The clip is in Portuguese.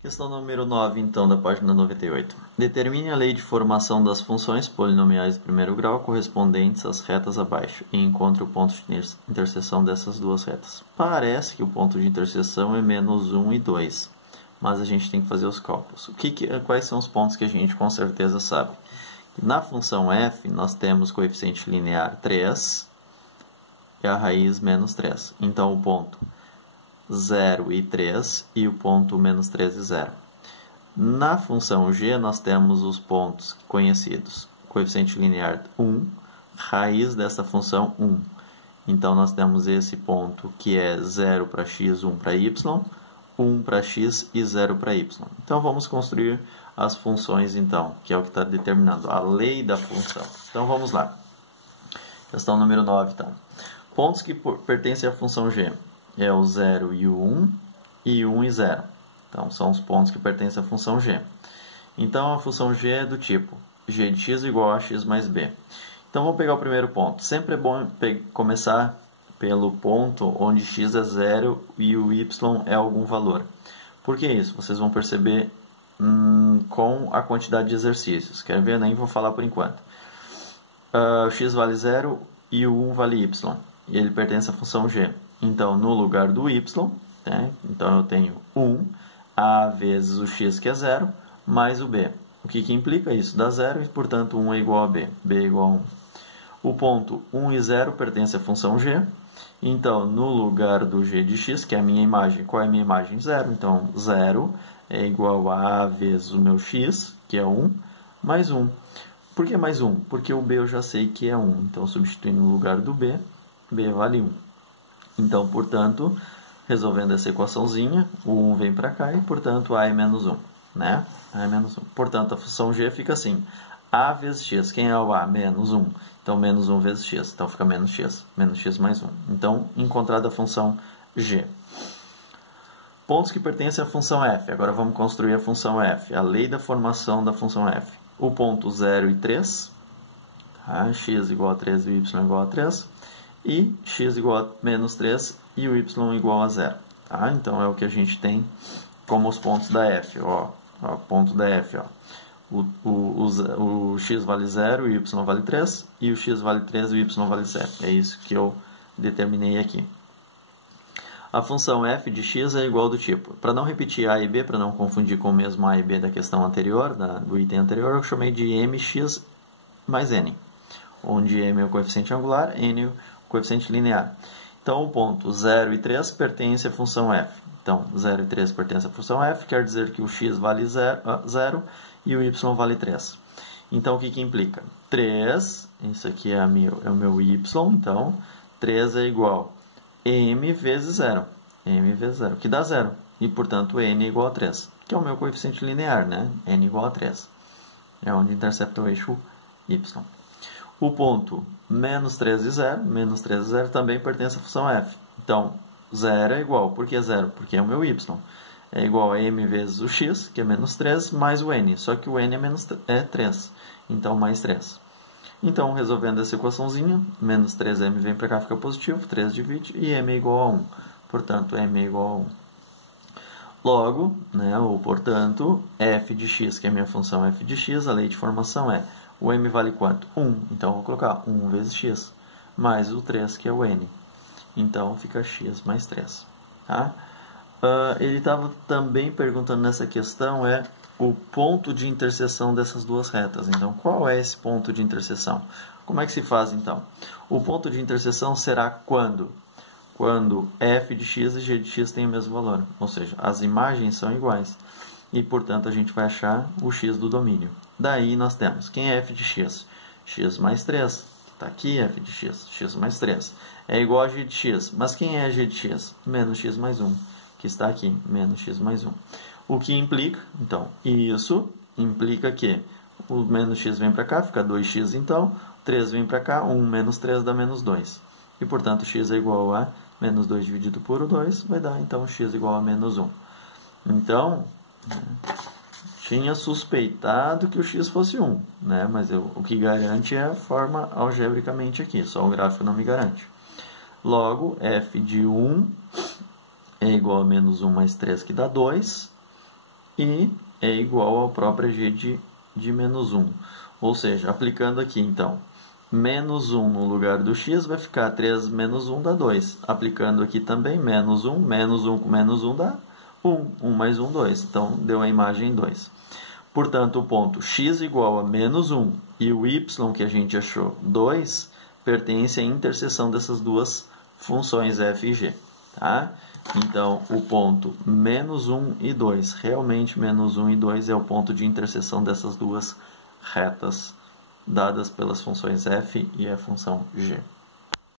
Questão número 9, então, da página 98. Determine a lei de formação das funções polinomiais de primeiro grau correspondentes às retas abaixo e encontre o ponto de interseção dessas duas retas. Parece que o ponto de interseção é menos 1 e 2, mas a gente tem que fazer os cálculos. Quais são os pontos que a gente com certeza sabe? Na função f, nós temos coeficiente linear 3 e a raiz menos 3. Então, o ponto 0 e 3 e o ponto menos 3 e 0. Na função g, nós temos os pontos conhecidos. Coeficiente linear 1, raiz dessa função 1. Então, nós temos esse ponto que é 0 para x, 1 para y, 1 para x e 0 para y. Então, vamos construir as funções, então, que é o que está determinando a lei da função. Então, vamos lá. Questão número 9, então. Pontos que pertencem à função g. É o 0 e o 1, e 1 e 0. Então, são os pontos que pertencem à função g. Então, a função g é do tipo g de x igual a x mais b. Então, vamos pegar o primeiro ponto. Sempre é bom começar pelo ponto onde x é 0 e o y é algum valor. Por que isso? Vocês vão perceber com a quantidade de exercícios. Quer ver? Nem vou falar por enquanto. X vale 0 e o 1 vale y. E ele pertence à função g. Então, no lugar do y, né? Então eu tenho 1, a vezes o x, que é 0, mais o b. O que implica isso? Dá 0 e, portanto, 1 é igual a b. b é igual a 1. O ponto 1 e 0 pertence à função g. Então, no lugar do g de x, que é a minha imagem, qual é a minha imagem? 0. Então, 0 é igual a vezes o meu x, que é 1, mais 1. Por que mais 1? Porque o b eu já sei que é 1. Então, substituindo no lugar do b, b vale 1. Então, portanto, resolvendo essa equaçãozinha, o 1 vem para cá e, portanto, a é menos 1. Né? A é menos 1. Portanto, a função g fica assim. A vezes x. Quem é o a? Menos 1. Então, menos 1 vezes x. Então, fica menos x. Menos x mais 1. Então, encontrada a função g. Pontos que pertencem à função f. Agora, vamos construir a função f. A lei da formação da função f. O ponto 0 e 3. Tá? X igual a 3 e y igual a 3. E x igual a menos 3 e o y igual a 0. Tá? Então, é o que a gente tem como os pontos da f. Ó, ponto da f. Ó. O x vale 0, o y vale 3, e o x vale 3 e o y vale 0. É isso que eu determinei aqui. A função f de x é igual do tipo. Para não repetir a e b, para não confundir com o mesmo a e b da questão anterior, do item anterior, eu chamei de mx mais n. Onde m é o coeficiente angular, n é o coeficiente linear. Então, o ponto 0 e 3 pertence à função f. Então, 0 e 3 pertence à função f, quer dizer que o x vale 0 e o y vale 3. Então, o que implica? 3, isso aqui é o meu y, então, 3 é igual a m vezes 0. m vezes 0, que dá 0. E, portanto, n é igual a 3, que é o meu coeficiente linear, né? n igual a 3. É onde intercepta o eixo y. O ponto menos 3 e 0, menos 3 e 0 também pertence à função f. Então, 0 é igual. Por que 0? Porque é o meu y. É igual a m vezes o x, que é menos 3, mais o n. Só que o n é 3. Então, mais 3. Então, resolvendo essa equaçãozinha, menos 3m vem para cá, fica positivo, 3 divide, e m é igual a 1. Portanto, m é igual a 1. Logo, né, ou portanto, f de x, que é a minha função f de x, a lei de formação é o m vale quanto? 1. Então, eu vou colocar 1 vezes x, mais o 3, que é o n. Então, fica x mais 3. Tá? Ele estava também perguntando nessa questão o ponto de interseção dessas duas retas. Então, qual é esse ponto de interseção? Como é que se faz, então? O ponto de interseção será quando? Quando f de x e g de x têm o mesmo valor. Ou seja, as imagens são iguais. E, portanto, a gente vai achar o x do domínio. Daí, nós temos, quem é f de x? x mais 3, que está aqui, f de x, x mais 3. É igual a g de x, mas quem é g de x? Menos x mais 1, que está aqui, menos x mais 1. O que implica, então, isso implica que o menos x vem para cá, fica 2x então, 3 vem para cá, 1 menos 3 dá menos 2. E, portanto, x é igual a menos 2 dividido por 2, vai dar, então, x igual a menos 1. Então, tinha suspeitado que o x fosse 1, né? Mas o que garante é a forma algebricamente aqui, só o gráfico não me garante. Logo, f de 1 é igual a menos 1 mais 3, que dá 2. e é igual ao próprio g de menos 1. Ou seja, aplicando aqui então, menos 1 no lugar do x vai ficar 3 menos 1 dá 2. Aplicando aqui também, menos 1 com menos 1 dá 1. 1 mais 1, 2. Então, deu a imagem 2. Portanto, o ponto x igual a menos 1 e o y que a gente achou 2 pertence à interseção dessas duas funções f e g. Tá? Então, o ponto menos 1 e 2, realmente menos 1 e 2 é o ponto de interseção dessas duas retas dadas pelas funções f e a função g.